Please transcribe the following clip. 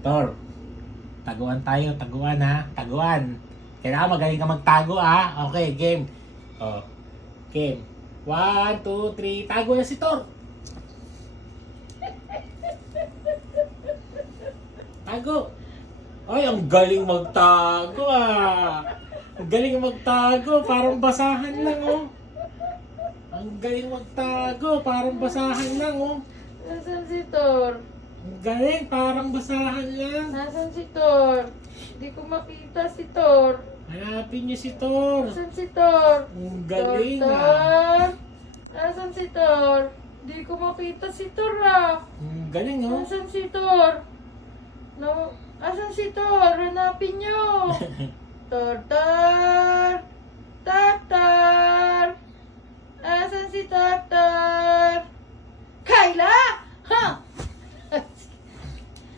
Tor, taguan tayo, taguan ha, taguan. Kailangan magaling ka magtago ha. Okay, game. Oh, game. 1, 2, 3, tago na si Tor. Tago. Ay, ang galing magtago ah. Ang galing magtago, parang basahan lang oh. Ang galing magtago, parang basahan lang oh. Nasaan si Thor? Ang galing, parang basahan lang. Nasaan si Thor? Hindi ko makita si Thor. Hanapin niyo si Tor. Nasaan si Thor? Ang galing Thor, ah. Thor. Nasaan si Thor? Hindi ko makita si Thor ah. Ang galing oh. Nasaan si Thor? No, nasaan si Thor? Hanapin niyo. Thor, Thor. Thor, Thor. Nasaan si Thor, Thor? Kayla! Ha!